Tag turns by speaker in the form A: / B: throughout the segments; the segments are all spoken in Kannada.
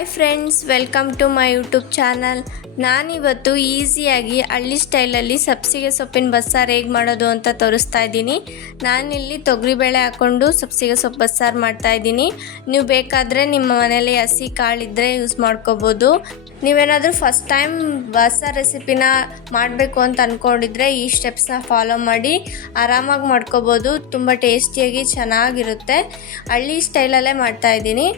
A: Hi friends, welcome to my YouTube channel. ನಾನಿವತ್ತು ಈಸಿಯಾಗಿ ಹಳ್ಳಿ ಸ್ಟೈಲಲ್ಲಿ ಸಬ್ಸಿಗೆ ಸೊಪ್ಪಿನ ಬಸ್ಸಾರು ಹೇಗೆ ಮಾಡೋದು ಅಂತ ತೋರಿಸ್ತಾ ಇದ್ದೀನಿ. ನಾನಿಲ್ಲಿ ತೊಗರಿಬೇಳೆ ಹಾಕ್ಕೊಂಡು ಸಬ್ಸಿಗೆ ಸೊಪ್ಪು ಬಸ್ಸಾರು ಮಾಡ್ತಾ ಇದ್ದೀನಿ. ನೀವು ಬೇಕಾದರೆ ನಿಮ್ಮ ಮನೇಲಿ ಹಸಿ ಕಾಳಿದ್ದರೆ ಯೂಸ್ ಮಾಡ್ಕೋಬೋದು. ನೀವೇನಾದರೂ ಫಸ್ಟ್ ಟೈಮ್ ಬಸ್ಸಾರು ರೆಸಿಪಿನ ಮಾಡಬೇಕು ಅಂತ ಅಂದ್ಕೊಂಡಿದ್ರೆ ಈ ಸ್ಟೆಪ್ಸ್ನ ಫಾಲೋ ಮಾಡಿ, ಆರಾಮಾಗಿ ಮಾಡ್ಕೋಬೋದು. ತುಂಬ ಟೇಸ್ಟಿಯಾಗಿ ಚೆನ್ನಾಗಿರುತ್ತೆ. ಹಳ್ಳಿ ಸ್ಟೈಲಲ್ಲೇ ಮಾಡ್ತಾ ಇದ್ದೀನಿ.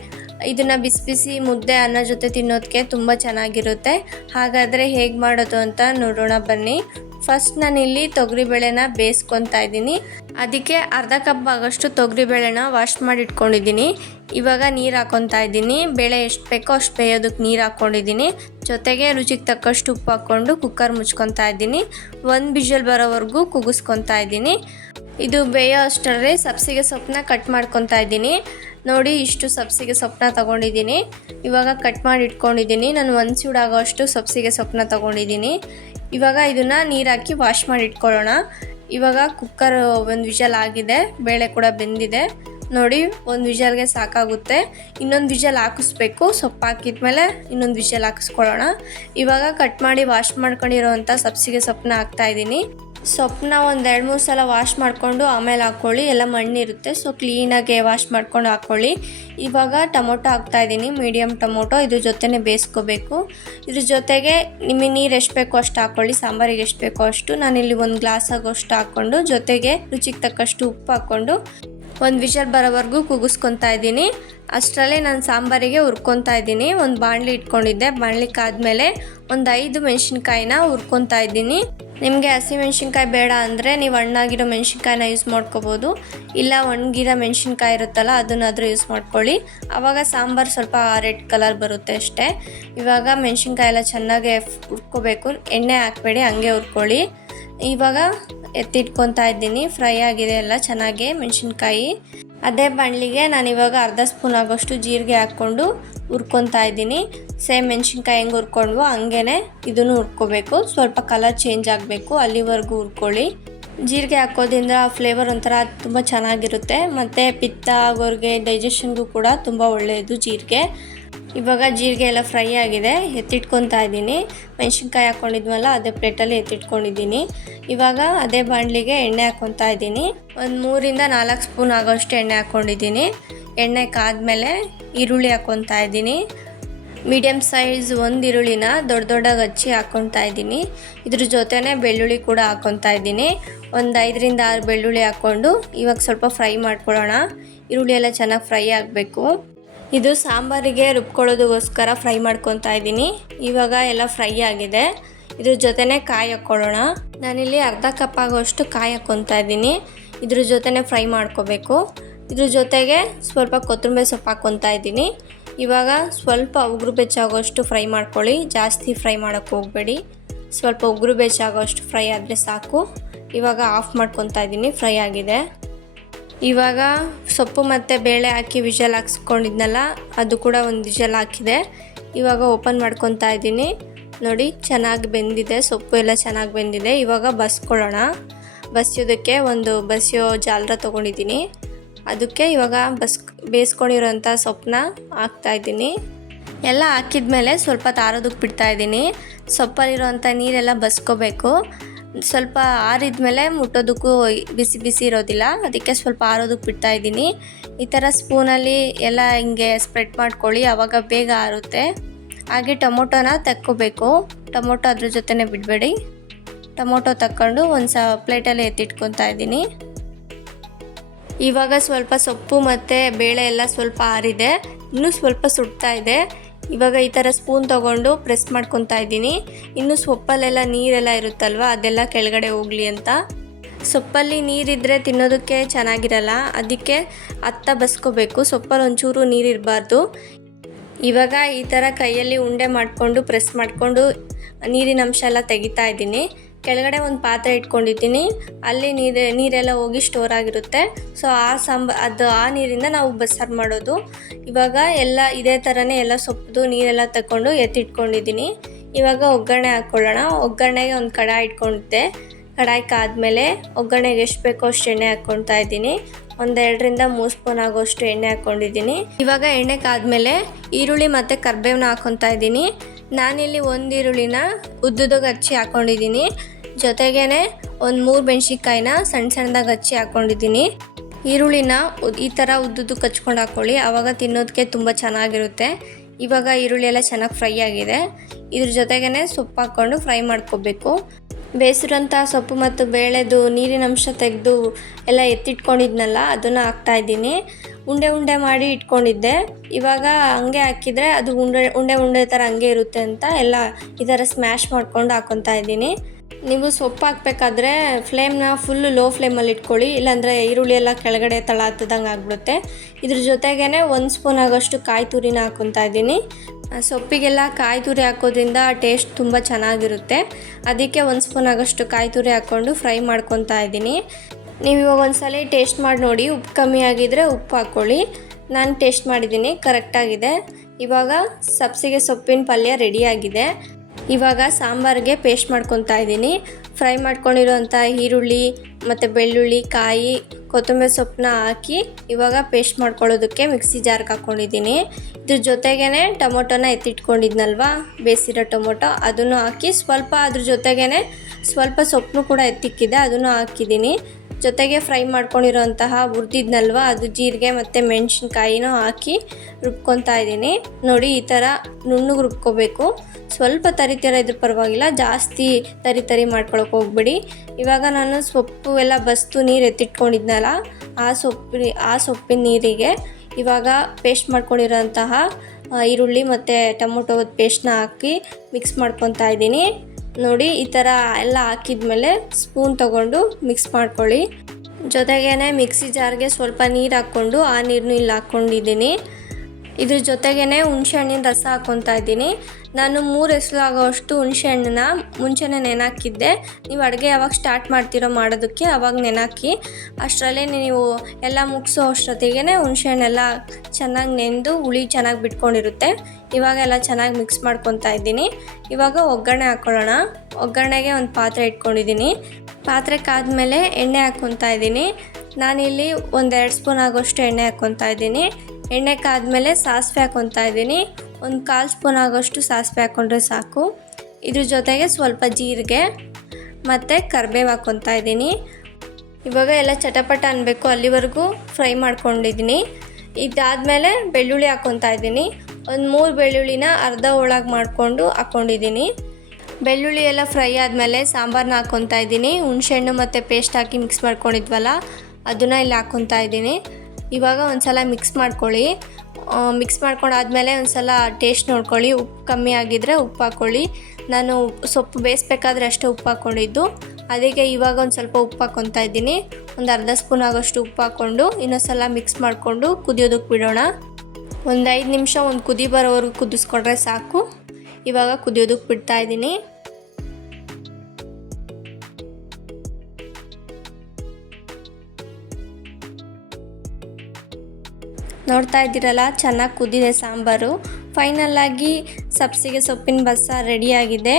A: ಇದನ್ನು ಬಿಸಿ ಬಿಸಿ ಮುದ್ದೆ ಅನ್ನ ಜೊತೆ ತಿನ್ನೋದಕ್ಕೆ ತುಂಬ ಚೆನ್ನಾಗಿರುತ್ತೆ. ಹಾಗಾದರೆ ಹೇಗೆ ಮಾಡೋದು ಅಂತ ನೋಡೋಣ ಬನ್ನಿ. ಫಸ್ಟ್ ನಾನಿಲ್ಲಿ ತೊಗರಿಬೇಳೆನ ಬೇಯಿಸ್ಕೊತಾ ಇದ್ದೀನಿ. ಅದಕ್ಕೆ ಅರ್ಧ ಕಪ್ ಆಗೋಷ್ಟು ತೊಗರಿಬೇಳೆನ ವಾಶ್ ಮಾಡಿ ಇಟ್ಕೊಂಡಿದ್ದೀನಿ ಇವಾಗ ನೀರು ಹಾಕ್ಕೊತಾ ಇದ್ದೀನಿ. ಬೇಳೆ ಎಷ್ಟು ಬೇಕೋ ಅಷ್ಟು ಬೇಯೋದಕ್ಕೆ ನೀರು ಹಾಕ್ಕೊಂಡಿದ್ದೀನಿ ಜೊತೆಗೆ ರುಚಿಗೆ ತಕ್ಕಷ್ಟು ಉಪ್ಪು ಹಾಕ್ಕೊಂಡು ಕುಕ್ಕರ್ ಮುಚ್ಕೊತಾ ಇದ್ದೀನಿ. ಒಂದು ಬಿಜಲ್ ಬರೋವರೆಗೂ ಕುಗಿಸ್ಕೊತಾ ಇದ್ದೀನಿ. ಇದು ಬೇಯೋ ಅಷ್ಟರಲ್ಲಿ ಸಬ್ಸಿಗೆ ಸೊಪ್ಪನ್ನ ಕಟ್ ಮಾಡ್ಕೊತಾ ಇದ್ದೀನಿ. ನೋಡಿ, ಇಷ್ಟು ಸಬ್ಸಿಗೆ ಸೊಪ್ಪನ್ನ ತೊಗೊಂಡಿದ್ದೀನಿ. ಇವಾಗ ಕಟ್ ಮಾಡಿ ಇಟ್ಕೊಂಡಿದ್ದೀನಿ. ನಾನು ಒಂದು ಸೂಡಾಗೋ ಅಷ್ಟು ಸಬ್ಸಿಗೆ ಸೊಪ್ಪನ್ನ ತೊಗೊಂಡಿದ್ದೀನಿ. ಇವಾಗ ಇದನ್ನು ನೀರಾಕಿ ವಾಶ್ ಮಾಡಿ ಇಟ್ಕೊಳ್ಳೋಣ. ಇವಾಗ ಕುಕ್ಕರ್ ಒಂದು ವಿಷಲ್ ಆಗಿದೆ. ಬೇಳೆ ಕೂಡ ಬೆಂದಿದೆ. ನೋಡಿ, ಒಂದು ವಿಷಲ್ಗೆ ಸಾಕಾಗುತ್ತೆ. ಇನ್ನೊಂದು ವಿಷಲ್ ಹಾಕಿಸ್ಬೇಕು. ಸೊಪ್ಪು ಹಾಕಿದ್ಮೇಲೆ ಇನ್ನೊಂದು ವಿಷಲ್ ಹಾಕಿಸ್ಕೊಳ್ಳೋಣ. ಇವಾಗ ಕಟ್ ಮಾಡಿ ವಾಶ್ ಮಾಡ್ಕೊಂಡಿರೋವಂಥ ಸಬ್ಸಿಗೆ ಸೊಪ್ಪನ್ನ ಹಾಕ್ತಾಯಿದ್ದೀನಿ ಸೊಪ್ಪನ್ನ ಒಂದು ಎರಡು ಮೂರು ಸಲ ವಾಶ್ ಮಾಡಿಕೊಂಡು ಆಮೇಲೆ ಹಾಕ್ಕೊಳ್ಳಿ. ಎಲ್ಲ ಮಣ್ಣಿರುತ್ತೆ ಸೊ ಕ್ಲೀನಾಗಿ ವಾಶ್ ಮಾಡ್ಕೊಂಡು ಹಾಕ್ಕೊಳ್ಳಿ. ಇವಾಗ ಟೊಮೊಟೊ ಹಾಕ್ತಾಯಿದ್ದೀನಿ ಮೀಡಿಯಮ್ ಟೊಮೊಟೊ. ಇದ್ರ ಜೊತೆನೆ ಬೇಯಿಸ್ಕೋಬೇಕು. ಇದ್ರ ಜೊತೆಗೆ ನಿಮಗೆ ನೀರು ಎಷ್ಟು ಬೇಕೋ ಅಷ್ಟು ಹಾಕ್ಕೊಳ್ಳಿ, ಸಾಂಬಾರಿಗೆ ಎಷ್ಟು ಬೇಕೋ ಅಷ್ಟು. ನಾನಿಲ್ಲಿ ಒಂದು ಗ್ಲಾಸ್ ಆಗೋಷ್ಟು ಹಾಕ್ಕೊಂಡು, ಜೊತೆಗೆ ರುಚಿಗೆ ತಕ್ಕಷ್ಟು ಉಪ್ಪು ಹಾಕ್ಕೊಂಡು ಒಂದು ವಿಷಲ್ ಬರೋವರೆಗೂ ಕುಗಿಸ್ಕೊತಾ ಇದ್ದೀನಿ. ಅಷ್ಟರಲ್ಲೇ ನಾನು ಸಾಂಬಾರಿಗೆ ಹುರ್ಕೊತಾ ಇದ್ದೀನಿ. ಒಂದು ಬಾಣಲಿ ಇಟ್ಕೊಂಡಿದ್ದೆ. ಬಾಣಲಿ ಕಾದ್ಮೇಲೆ ಒಂದು ಐದು ಮೆಣಸಿನ್ಕಾಯಿನ ಹುರ್ಕೊತಾ ಇದ್ದೀನಿ. ನಿಮಗೆ ಹಸಿ ಮೆಣಸಿನ್ಕಾಯಿ ಬೇಡ ಅಂದರೆ ನೀವು ಹಣ್ಣಾಗಿರೋ ಮೆಣಸಿನ್ಕಾಯಿನ ಯೂಸ್ ಮಾಡ್ಕೋಬೋದು. ಇಲ್ಲ ಒಣಗಿರೋ ಮೆಣಸಿನ್ಕಾಯಿ ಇರುತ್ತಲ್ಲ, ಅದನ್ನಾದರೂ ಯೂಸ್ ಮಾಡ್ಕೊಳ್ಳಿ. ಆವಾಗ ಸಾಂಬಾರು ಸ್ವಲ್ಪ ರೆಡ್ ಕಲರ್ ಬರುತ್ತೆ ಅಷ್ಟೇ. ಇವಾಗ ಮೆಣಸಿನ್ಕಾಯಿ ಎಲ್ಲ ಚೆನ್ನಾಗಿ ಹುರ್ಕೋಬೇಕು. ಎಣ್ಣೆ ಹಾಕಬೇಡಿ, ಹಂಗೆ ಹುರ್ಕೊಳ್ಳಿ. ಇವಾಗ ಎತ್ತಿಟ್ಕೊತಾ ಇದ್ದೀನಿ. ಫ್ರೈ ಆಗಿದೆ ಎಲ್ಲ ಚೆನ್ನಾಗಿ ಮೆಣಸಿನ್ಕಾಯಿ. ಅದೇ ಬಾಣಲಿಗೆ ನಾನು ಇವಾಗ ಅರ್ಧ ಸ್ಪೂನ್ ಆಗೋಷ್ಟು ಜೀರಿಗೆ ಹಾಕ್ಕೊಂಡು ಹುರ್ಕೊತಾ ಇದ್ದೀನಿ. ಸೇಮ್ ಮೆಣಸಿನ್ಕಾಯಿ ಹೆಂಗೆ ಹುರ್ಕೊಂಡ್ವೋ ಹಂಗೇ ಇದನ್ನು ಹುರ್ಕೋಬೇಕು. ಸ್ವಲ್ಪ ಕಲರ್ ಚೇಂಜ್ ಆಗಬೇಕು, ಅಲ್ಲಿವರೆಗೂ ಹುರ್ಕೊಳ್ಳಿ. ಜೀರಿಗೆ ಹಾಕೋದ್ರಿಂದ ಫ್ಲೇವರ್ ಒಂಥರ ತುಂಬ ಚೆನ್ನಾಗಿರುತ್ತೆ. ಮತ್ತು ಪಿತ್ತ ಆಗೋರಿಗೆ ಡೈಜೆಷನ್ಗೂ ಕೂಡ ತುಂಬ ಒಳ್ಳೆಯದು ಜೀರಿಗೆ. ಇವಾಗ ಜೀರಿಗೆ ಎಲ್ಲ ಫ್ರೈ ಆಗಿದೆ, ಎತ್ತಿಟ್ಕೊತಾ ಇದ್ದೀನಿ. ಮೆಣಸಿನ್ಕಾಯಿ ಹಾಕ್ಕೊಂಡಿದ್ವಲ್ಲ ಅದೇ ಪ್ಲೇಟಲ್ಲಿ ಎತ್ತಿಟ್ಕೊಂಡಿದ್ದೀನಿ. ಇವಾಗ ಅದೇ ಬಾಣಲಿಗೆ ಎಣ್ಣೆ ಹಾಕ್ಕೊತಾ ಇದ್ದೀನಿ. ಒಂದು ಮೂರಿಂದ ನಾಲ್ಕು ಸ್ಪೂನ್ ಆಗೋಷ್ಟು ಎಣ್ಣೆ ಹಾಕ್ಕೊಂಡಿದ್ದೀನಿ ಎಣ್ಣೆ ಕಾದ್ಮೇಲೆ ಈರುಳ್ಳಿ ಹಾಕ್ಕೊತಾ ಇದ್ದೀನಿ. ಮೀಡಿಯಮ್ ಸೈಜ್ ಒಂದು ಈರುಳ್ಳಿನ ದೊಡ್ಡ ದೊಡ್ಡಾಗಿ ಹಚ್ಚಿ ಹಾಕ್ಕೊತಾ ಇದ್ದೀನಿ. ಇದ್ರ ಜೊತೆನೇ ಬೆಳ್ಳುಳ್ಳಿ ಕೂಡ ಹಾಕ್ಕೊತಾ ಇದ್ದೀನಿ. ಒಂದು ಐದರಿಂದ ಆರು ಬೆಳ್ಳುಳ್ಳಿ ಹಾಕ್ಕೊಂಡು ಇವಾಗ ಸ್ವಲ್ಪ ಫ್ರೈ ಮಾಡ್ಕೊಳ್ಳೋಣ. ಈರುಳ್ಳಿ ಎಲ್ಲ ಚೆನ್ನಾಗಿ ಫ್ರೈ ಆಗಬೇಕು. ಇದು ಸಾಂಬಾರಿಗೆ ರುಬ್ಕೊಳ್ಳೋದಕ್ಕೋಸ್ಕರ ಫ್ರೈ ಮಾಡ್ಕೊತಾ ಇದ್ದೀನಿ. ಇವಾಗ ಎಲ್ಲ ಫ್ರೈ ಆಗಿದೆ. ಇದ್ರ ಜೊತೆನೇ ಕಾಯಿ ಹಾಕ್ಕೊಳ್ಳೋಣ. ನಾನಿಲ್ಲಿ ಅರ್ಧ ಕಪ್ ಆಗೋಷ್ಟು ಕಾಯಿ ಹಾಕ್ಕೊತಾ ಇದ್ದೀನಿ. ಇದ್ರ ಜೊತೆನೇ ಫ್ರೈ ಮಾಡ್ಕೋಬೇಕು. ಇದ್ರ ಜೊತೆಗೆ ಸ್ವಲ್ಪ ಕೊತ್ತಂಬರಿ ಸೊಪ್ಪು ಹಾಕ್ಕೊತಾ ಇದ್ದೀನಿ. ಇವಾಗ ಸ್ವಲ್ಪ ಉಗುರು ಬೆಚ್ಚಾಗೋಷ್ಟು ಫ್ರೈ ಮಾಡ್ಕೊಳ್ಳಿ. ಜಾಸ್ತಿ ಫ್ರೈ ಮಾಡೋಕ್ಕೆ ಹೋಗಬೇಡಿ. ಸ್ವಲ್ಪ ಉಗುರು ಬೆಚ್ಚಾಗೋಷ್ಟು ಫ್ರೈ ಆದರೆ ಸಾಕು. ಇವಾಗ ಆಫ್ ಮಾಡ್ಕೊತಾ ಇದ್ದೀನಿ. ಫ್ರೈ ಆಗಿದೆ. ಇವಾಗ ಸೊಪ್ಪು ಮತ್ತು ಬೇಳೆ ಹಾಕಿ ವಿಜಲ್ ಹಾಕ್ಸ್ಕೊಂಡಿದ್ನಲ್ಲ, ಅದು ಕೂಡ ಒಂದು ವಿಷಲ್ ಹಾಕಿದೆ. ಇವಾಗ ಓಪನ್ ಮಾಡ್ಕೊತಾ ಇದ್ದೀನಿ. ನೋಡಿ, ಚೆನ್ನಾಗಿ ಬೆಂದಿದೆ. ಸೊಪ್ಪು ಎಲ್ಲ ಚೆನ್ನಾಗಿ ಬೆಂದಿದೆ. ಇವಾಗ ಬಸ್ಕೊಳ್ಳೋಣ. ಬಸಿಯೋದಕ್ಕೆ ಒಂದು ಬಸಿಯೋ ಜಾಲರ ತೊಗೊಂಡಿದ್ದೀನಿ. ಅದಕ್ಕೆ ಇವಾಗ ಬಸ್ ಬೇಯಿಸ್ಕೊಂಡಿರೋಂಥ ಸೊಪ್ಪನ್ನ ಹಾಕ್ತಾಯಿದ್ದೀನಿ. ಎಲ್ಲ ಹಾಕಿದ್ಮೇಲೆ ಸ್ವಲ್ಪ ತಾರೋದಕ್ಕೆ ಬಿಡ್ತಾಯಿದ್ದೀನಿ. ಸೊಪ್ಪಲ್ಲಿರೋಂಥ ನೀರೆಲ್ಲ ಬಸ್ಕೋಬೇಕು. ಸ್ವಲ್ಪ ಆರಿದ್ಮೇಲೆ ಮುಟ್ಟೋದಕ್ಕೂ ಬಿಸಿ ಬಿಸಿ ಇರೋದಿಲ್ಲ. ಅದಕ್ಕೆ ಸ್ವಲ್ಪ ಆರೋದಕ್ಕೆ ಬಿಡ್ತಾ ಇದ್ದೀನಿ ಈ ಥರ ಸ್ಪೂನಲ್ಲಿ ಎಲ್ಲ ಹಿಂಗೆ ಸ್ಪ್ರೆಡ್ ಮಾಡ್ಕೊಳ್ಳಿ ಆವಾಗ ಬೇಗ ಆರುತ್ತೆ. ಹಾಗೆ ಟೊಮೊಟೊನ ತಕ್ಕೋಬೇಕು. ಟೊಮೊಟೊ ಅದ್ರ ಜೊತೆನೇ ಬಿಡಬೇಡಿ. ಟೊಮೊಟೊ ತಕ್ಕೊಂಡು ಒಂದು ಸ ಪ್ಲೇಟಲ್ಲಿ ಎತ್ತಿಟ್ಕೊತಾ ಇದ್ದೀನಿ ಇವಾಗ ಸ್ವಲ್ಪ ಸೊಪ್ಪು ಮತ್ತು ಬೇಳೆ ಎಲ್ಲ ಸ್ವಲ್ಪ ಆರಿದೆ. ಇನ್ನೂ ಸ್ವಲ್ಪ ಸುಡ್ತಾ ಇದೆ. ಇವಾಗ ಈ ಥರ ಸ್ಪೂನ್ ತೊಗೊಂಡು ಪ್ರೆಸ್ ಮಾಡ್ಕೊತಾ ಇದ್ದೀನಿ. ಇನ್ನು ಸೊಪ್ಪಲ್ಲೆಲ್ಲ ನೀರೆಲ್ಲ ಇರುತ್ತಲ್ವ? ಅದೆಲ್ಲ ಕೆಳಗಡೆ ಹೋಗಲಿ ಅಂತ. ಸೊಪ್ಪಲ್ಲಿ ನೀರಿದ್ದರೆ ತಿನ್ನೋದಕ್ಕೆ ಚೆನ್ನಾಗಿರಲ್ಲ. ಅದಕ್ಕೆ ಅತ್ತ ಬಸ್ಕೋಬೇಕು. ಸೊಪ್ಪಲ್ಲಿ ಒಂಚೂರು ನೀರಿರಬಾರ್ದು ಇವಾಗ ಈ ಥರ ಕೈಯಲ್ಲಿ ಉಂಡೆ ಮಾಡಿಕೊಂಡು ಪ್ರೆಸ್ ಮಾಡಿಕೊಂಡು ನೀರಿನ ಅಂಶ ಎಲ್ಲ ತೆಗಿತಾ ಇದ್ದೀನಿ. ಕೆಳಗಡೆ ಒಂದು ಪಾತ್ರೆ ಇಟ್ಕೊಂಡಿದ್ದೀನಿ. ಅಲ್ಲಿ ನೀರು, ನೀರೆಲ್ಲ ಹೋಗಿ ಸ್ಟೋರ್ ಆಗಿರುತ್ತೆ. ಸೊ ಆ ಸಾಂಬ, ಅದು ಆ ನೀರಿಂದ ನಾವು ಬಸ್ಸಾರು ಮಾಡೋದು. ಇವಾಗ ಎಲ್ಲ, ಇದೇ ಥರನೇ ಎಲ್ಲ ಸೊಪ್ಪು, ನೀರೆಲ್ಲ ತಗೊಂಡು ಎತ್ತಿಟ್ಕೊಂಡಿದ್ದೀನಿ. ಇವಾಗ ಒಗ್ಗರಣೆ ಹಾಕ್ಕೊಳ್ಳೋಣ ಒಗ್ಗರಣೆಗೆ ಒಂದು ಕಡಾಯಿ ಇಟ್ಕೊಂಡಿದ್ದೆ. ಕಡಾಯಿ ಕಾದ್ಮೇಲೆ ಒಗ್ಗರಣೆಗೆ ಎಷ್ಟು ಬೇಕೋ ಅಷ್ಟು ಎಣ್ಣೆ ಹಾಕ್ಕೊಳ್ತಾ ಇದ್ದೀನಿ. ಒಂದೆರಡರಿಂದ ಮೂರು ಸ್ಪೂನ್ ಆಗೋಷ್ಟು ಎಣ್ಣೆ ಹಾಕ್ಕೊಂಡಿದ್ದೀನಿ. ಇವಾಗ ಎಣ್ಣೆ ಕಾದ್ಮೇಲೆ ಈರುಳ್ಳಿ ಮತ್ತು ಕರ್ಬೇವನ್ನ ಹಾಕ್ಕೊತಾ ಇದ್ದೀನಿ. ನಾನಿಲ್ಲಿ ಒಂದು ಈರುಳ್ಳಿನ ಉದ್ದುದಾಗ ಹಚ್ಚಿ ಹಾಕ್ಕೊಂಡಿದ್ದೀನಿ ಜೊತೆಗೇ ಒಂದು ಮೂರು ಮೆಣ್ಸಿನ್ಕಾಯಿನ ಸಣ್ಣ ಸಣ್ಣದಾಗ ಹಚ್ಚಿ ಹಾಕ್ಕೊಂಡಿದ್ದೀನಿ ಈರುಳ್ಳಿನ ಈ ಥರ ಉದ್ದದ್ದು ಕಚ್ಕೊಂಡು ಹಾಕ್ಕೊಳ್ಳಿ ಆವಾಗ ತಿನ್ನೋದಕ್ಕೆ ತುಂಬ ಚೆನ್ನಾಗಿರುತ್ತೆ. ಇವಾಗ ಈರುಳ್ಳಿ ಎಲ್ಲ ಚೆನ್ನಾಗಿ ಫ್ರೈ ಆಗಿದೆ. ಇದ್ರ ಜೊತೆಗೇ ಸೊಪ್ಪು ಹಾಕ್ಕೊಂಡು ಫ್ರೈ ಮಾಡ್ಕೋಬೇಕು. ಬೇಯಿಸಿರೋಂಥ ಸೊಪ್ಪು ಮತ್ತು ಬೇಳೆದು ನೀರಿನ ಅಂಶ ತೆಗೆದು ಎಲ್ಲ ಎತ್ತಿಟ್ಕೊಂಡಿದ್ನಲ್ಲ, ಅದನ್ನು ಹಾಕ್ತಾ ಇದ್ದೀನಿ. ಉಂಡೆ ಉಂಡೆ ಮಾಡಿ ಇಟ್ಕೊಂಡಿದ್ದೆ. ಇವಾಗ ಹಂಗೆ ಹಾಕಿದರೆ ಅದು ಉಂಡೆ ಉಂಡೆ ಉಂಡೆ ಥರ ಹಂಗೆ ಇರುತ್ತೆ ಅಂತ ಎಲ್ಲ ಈ ಥರ ಸ್ಮ್ಯಾಶ್ ಮಾಡ್ಕೊಂಡು ಹಾಕ್ಕೊತಾ ಇದ್ದೀನಿ. ನೀವು ಸೊಪ್ಪು ಹಾಕಬೇಕಾದ್ರೆ ಫ್ಲೇಮ್ನ ಫುಲ್ಲು ಲೋ ಫ್ಲೇಮಲ್ಲಿ ಇಟ್ಕೊಳ್ಳಿ, ಇಲ್ಲಾಂದರೆ ಈರುಳ್ಳಿ ಎಲ್ಲ ಕೆಳಗಡೆ ತಳ ಹತ್ತದಂಗೆ ಆಗ್ಬಿಡುತ್ತೆ. ಇದ್ರ ಜೊತೆಗೇ ಒಂದು ಸ್ಪೂನ್ ಆಗೋಷ್ಟು ಕಾಯಿ ತುರಿನ ಹಾಕೊತಾ ಇದ್ದೀನಿ. ಸೊಪ್ಪಿಗೆಲ್ಲ ಕಾಯಿ ತುರಿ ಹಾಕೋದ್ರಿಂದ ಟೇಸ್ಟ್ ತುಂಬ ಚೆನ್ನಾಗಿರುತ್ತೆ. ಅದಕ್ಕೆ ಒಂದು ಸ್ಪೂನ್ ಆಗೋಷ್ಟು ಕಾಯಿ ತುರಿ ಹಾಕ್ಕೊಂಡು ಫ್ರೈ ಮಾಡ್ಕೊತಾ ಇದ್ದೀನಿ. ನೀವು ಇವಾಗ ಒಂದ್ಸಲ ಟೇಸ್ಟ್ ಮಾಡಿ ನೋಡಿ, ಉಪ್ಪು ಕಮ್ಮಿ ಆಗಿದ್ರೆ ಉಪ್ಪು ಹಾಕ್ಕೊಳ್ಳಿ. ನಾನು ಟೇಸ್ಟ್ ಮಾಡಿದ್ದೀನಿ ಕರೆಕ್ಟಾಗಿದೆ ಇವಾಗ ಸಬ್ಸಿಗೆ ಸೊಪ್ಪಿನ ಪಲ್ಯ ರೆಡಿಯಾಗಿದೆ ಇವಾಗ ಸಾಂಬಾರಿಗೆ ಪೇಸ್ಟ್ ಮಾಡ್ಕೊತಾ ಇದ್ದೀನಿ. ಫ್ರೈ ಮಾಡ್ಕೊಂಡಿರೋಂಥ ಈರುಳ್ಳಿ ಮತ್ತು ಬೆಳ್ಳುಳ್ಳಿ, ಕಾಯಿ, ಕೊತ್ತಂಬರಿ ಸೊಪ್ಪನ್ನ ಹಾಕಿ ಇವಾಗ ಪೇಸ್ಟ್ ಮಾಡ್ಕೊಳ್ಳೋದಕ್ಕೆ ಮಿಕ್ಸಿ ಜಾರ್ಗೆ ಹಾಕ್ಕೊಂಡಿದ್ದೀನಿ. ಇದ್ರ ಜೊತೆಗೇ ಟೊಮೊಟೊನ ಎತ್ತಿಟ್ಕೊಂಡಿದ್ನಲ್ವಾ? ಬೇಯಿಸಿರೋ ಟೊಮೊಟೊ ಅದನ್ನು ಹಾಕಿ ಸ್ವಲ್ಪ ಅದ್ರ ಜೊತೆಗೇ ಸ್ವಲ್ಪ ಸೊಪ್ಪನ್ನು ಕೂಡ ಎತ್ತಿಕ್ಕಿದೆ, ಅದನ್ನು ಹಾಕಿದ್ದೀನಿ. ಜೊತೆಗೆ ಫ್ರೈ ಮಾಡ್ಕೊಂಡಿರೋಂತಹ ಹುರಿದಿದ್ನಲ್ವ, ಅದು ಜೀರಿಗೆ ಮತ್ತು ಮೆಣಸಿನ್ಕಾಯಿನೂ ಹಾಕಿ ರುಬ್ಕೊತಾ ಇದ್ದೀನಿ. ನೋಡಿ, ಈ ಥರ ನುಣ್ಣಗೆ ರುಬ್ಕೋಬೇಕು. ಸ್ವಲ್ಪ ತರಿ ಇದ್ರೂ ಪರವಾಗಿಲ್ಲ, ಜಾಸ್ತಿ ತರಿ ತರಿ ಮಾಡ್ಕೊಳಕ್ಕೆ ಹೋಗ್ಬಿಡಿ. ಇವಾಗ ನಾನು ಸೊಪ್ಪು ಎಲ್ಲ ಬಸ್ತು ನೀರು ಎತ್ತಿಟ್ಕೊಂಡಿದ್ನಲ್ಲ, ಆ ಸೊಪ್ಪು ಆ ಸೊಪ್ಪಿನ ನೀರಿಗೆ ಇವಾಗ ಪೇಸ್ಟ್ ಮಾಡ್ಕೊಂಡಿರೋಂತಹ ಈರುಳ್ಳಿ ಮತ್ತು ಟೊಮೊಟೊ ಪೇಸ್ಟ್ನ ಹಾಕಿ ಮಿಕ್ಸ್ ಮಾಡ್ಕೊತಾ ಇದ್ದೀನಿ. ನೋಡಿ, ಈ ಥರ ಎಲ್ಲ ಹಾಕಿದ್ಮೇಲೆ ಸ್ಪೂನ್ ತಗೊಂಡು ಮಿಕ್ಸ್ ಮಾಡ್ಕೊಳ್ಳಿ. ಜೊತೆಗೇ ಮಿಕ್ಸಿ ಜಾರ್ಗೆ ಸ್ವಲ್ಪ ನೀರು ಹಾಕ್ಕೊಂಡು, ಆ ನೀರನ್ನು ಇಲ್ಲಿ ಹಾಕ್ಕೊಂಡಿದ್ದೀನಿ. ಇದ್ರ ಜೊತೆಗೇ ಹಣ್ಣಿನ ರಸ ಹಾಕ್ಕೊತಾ ಇದ್ದೀನಿ. ನಾನು ಮೂರು ಹೆಸರು ಆಗೋವಷ್ಟು ಹಣ್ಣನ್ನ ಮುಂಚೆನೇ ನೆನಾಕಿದ್ದೆ. ನೀವು ಅಡುಗೆ ಯಾವಾಗ ಸ್ಟಾರ್ಟ್ ಮಾಡ್ತಿರೋ ಮಾಡೋದಕ್ಕೆ ಅವಾಗ ನೆನಾಕಿ. ಅಷ್ಟರಲ್ಲೇ ನೀವು ಎಲ್ಲ ಮುಗಿಸೋ ಅಷ್ಟೊತ್ತಿಗೆ ಹುಣಸೆ ಹಣ್ಣೆಲ್ಲ ಚೆನ್ನಾಗಿ ನೆಂದು ಹುಳಿ ಚೆನ್ನಾಗಿ ಬಿಟ್ಕೊಂಡಿರುತ್ತೆ. ಇವಾಗ ಎಲ್ಲ ಚೆನ್ನಾಗಿ ಮಿಕ್ಸ್ ಮಾಡ್ಕೊತಾ ಇದ್ದೀನಿ. ಇವಾಗ ಒಗ್ಗರಣೆ ಹಾಕ್ಕೊಳ್ಳೋಣ ಒಗ್ಗರಣೆಗೆ ಒಂದು ಪಾತ್ರೆ ಇಟ್ಕೊಂಡಿದ್ದೀನಿ. ಪಾತ್ರೆ ಕಾದ್ಮೇಲೆ ಎಣ್ಣೆ ಹಾಕ್ಕೊತಾ ಇದ್ದೀನಿ. ನಾನಿಲ್ಲಿ ಒಂದೆರಡು ಸ್ಪೂನ್ ಆಗೋಷ್ಟು ಎಣ್ಣೆ ಹಾಕ್ಕೊತಾ ಇದ್ದೀನಿ. ಎಣ್ಣೆ ಕಾದ್ಮೇಲೆ ಸಾಸಿವೆ ಹಾಕ್ಕೊತಾ ಇದ್ದೀನಿ. ಒಂದು ಕಾಲು ಸ್ಪೂನ್ ಆಗೋಷ್ಟು ಸಾಸಿವೆ ಹಾಕ್ಕೊಂಡ್ರೆ ಸಾಕು. ಇದ್ರ ಜೊತೆಗೆ ಸ್ವಲ್ಪ ಜೀರಿಗೆ ಮತ್ತು ಕರಿಬೇವು ಹಾಕ್ಕೊತಾ ಇದ್ದೀನಿ. ಇವಾಗ ಎಲ್ಲ ಚಟಪಟ ಅನ್ನಬೇಕು ಅಲ್ಲಿವರೆಗೂ ಫ್ರೈ ಮಾಡ್ಕೊಂಡಿದ್ದೀನಿ. ಇದಾದಮೇಲೆ ಬೆಳ್ಳುಳ್ಳಿ ಹಾಕ್ಕೊತಾ ಇದ್ದೀನಿ. ಒಂದು ಮೂರು ಬೆಳ್ಳುಳ್ಳಿನ ಅರ್ಧ ಒಳಗೆ ಮಾಡಿಕೊಂಡು ಹಾಕ್ಕೊಂಡಿದ್ದೀನಿ ಬೆಳ್ಳುಳ್ಳಿ ಎಲ್ಲ ಫ್ರೈ ಆದಮೇಲೆ ಸಾಂಬಾರನ್ನ ಹಾಕ್ಕೊತಾ ಇದ್ದೀನಿ. ಹುಣಸೆಹಣ್ಣು ಮತ್ತು ಪೇಸ್ಟ್ ಹಾಕಿ ಮಿಕ್ಸ್ ಮಾಡ್ಕೊಂಡಿದ್ವಲ್ಲ, ಅದನ್ನು ಇಲ್ಲಿ ಹಾಕ್ಕೊತಾ ಇದ್ದೀನಿ. ಇವಾಗ ಒಂದು ಸಲ ಮಿಕ್ಸ್ ಮಾಡ್ಕೊಳ್ಳಿ ಮಿಕ್ಸ್ ಮಾಡ್ಕೊಂಡಾದ್ಮೇಲೆ ಒಂದು ಸಲ ಟೇಸ್ಟ್ ನೋಡ್ಕೊಳ್ಳಿ. ಉಪ್ಪು ಕಮ್ಮಿ ಆಗಿದ್ದರೆ ಉಪ್ಪು ಹಾಕ್ಕೊಳ್ಳಿ. ನಾನು ಸೊಪ್ಪು ಬೇಯಿಸ್ಬೇಕಾದ್ರೆ ಅಷ್ಟೇ ಉಪ್ಪು ಹಾಕ್ಕೊಂಡಿದ್ದು. ಅದಕ್ಕೆ ಇವಾಗ ಒಂದು ಸ್ವಲ್ಪ ಉಪ್ಪು ಹಾಕ್ಕೊತಾ ಇದ್ದೀನಿ. ಒಂದು ಅರ್ಧ ಸ್ಪೂನ್ ಆಗೋಷ್ಟು ಉಪ್ಪು ಹಾಕ್ಕೊಂಡು ಇನ್ನೊಂದು ಸಲ ಮಿಕ್ಸ್ ಮಾಡಿಕೊಂಡು ಕುದಿಯೋದಕ್ಕೆ ಬಿಡೋಣ. ಒಂದು ಐದು ನಿಮಿಷ ಒಂದು ಕುದಿ ಬರೋವರೆಗೂ ಕುದಿಸ್ಕೊಂಡ್ರೆ ಸಾಕು. ಇವಾಗ ಕುದಿಯೋದಕ್ಕೆ ಬಿಡ್ತಾ ಇದ್ದೀನಿ. ನೋಡ್ತಾ ಇದ್ದೀರಲ್ಲ, ಚೆನ್ನಾಗಿ ಕುದಿದೆ ಸಾಂಬಾರು. ಫೈನಲ್ಲಾಗಿ ಸಬ್ಸಿಗೆ ಸೊಪ್ಪಿನ ಬಸ್ಸಾರು ರೆಡಿಯಾಗಿದೆ.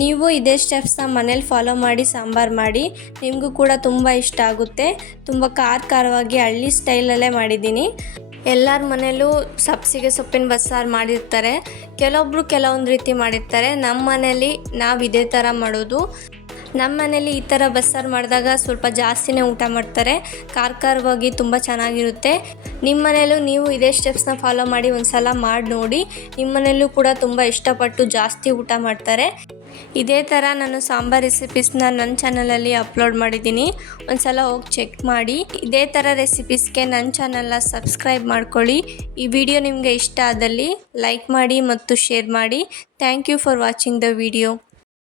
A: ನೀವು ಇದೇ ಸ್ಟೆಪ್ಸ್ನ ಮನೇಲಿ ಫಾಲೋ ಮಾಡಿ ಸಾಂಬಾರು ಮಾಡಿ. ನಿಮಗೂ ಕೂಡ ತುಂಬ ಇಷ್ಟ ಆಗುತ್ತೆ. ತುಂಬ ಖಾರ ಖಾರವಾಗಿ ಹಳ್ಳಿ ಸ್ಟೈಲಲ್ಲೇ ಮಾಡಿದ್ದೀನಿ. ಎಲ್ಲರ ಮನೇಲೂ ಸಬ್ಸಿಗೆ ಸೊಪ್ಪಿನ ಬಸ್ಸಾರು ಮಾಡಿರ್ತಾರೆ. ಕೆಲವೊಬ್ಬರು ಕೆಲವೊಂದು ರೀತಿ ಮಾಡಿರ್ತಾರೆ. ನಮ್ಮ ಮನೇಲಿ ನಾವು ಇದೇ ಥರ ಮಾಡೋದು. ನಮ್ಮ ಮನೇಲಿ ಈ ಥರ ಬಸ್ಸಾರು ಮಾಡಿದಾಗ ಸ್ವಲ್ಪ ಜಾಸ್ತಿನೇ ಊಟ ಮಾಡ್ತಾರೆ. ಖಾರ ಖಾರವಾಗಿ ತುಂಬ ಚೆನ್ನಾಗಿರುತ್ತೆ. ನಿಮ್ಮ ಮನೇಲೂ ನೀವು ಇದೇ ಸ್ಟೆಪ್ಸ್ನ ಫಾಲೋ ಮಾಡಿ ಒಂದು ಸಲ ಮಾಡಿ ನೋಡಿ. ನಿಮ್ಮ ಮನೇಲೂ ಕೂಡ ತುಂಬ ಇಷ್ಟಪಟ್ಟು ಜಾಸ್ತಿ ಊಟ ಮಾಡ್ತಾರೆ. ಇದೇ ಥರ ನಾನು ಸಾಂಬಾರ್ ರೆಸಿಪೀಸ್ನ ನನ್ನ ಚಾನಲಲ್ಲಿ ಅಪ್ಲೋಡ್ ಮಾಡಿದ್ದೀನಿ. ಒಂದು ಸಲ ಹೋಗಿ ಚೆಕ್ ಮಾಡಿ. ಇದೇ ಥರ ರೆಸಿಪೀಸ್ಗೆ ನನ್ನ ಚಾನಲ್ನ ಸಬ್ಸ್ಕ್ರೈಬ್ ಮಾಡ್ಕೊಳ್ಳಿ. ಈ ವಿಡಿಯೋ ನಿಮಗೆ ಇಷ್ಟ ಆದಲ್ಲಿ ಲೈಕ್ ಮಾಡಿ ಮತ್ತು ಶೇರ್ ಮಾಡಿ. Thank you for watching the video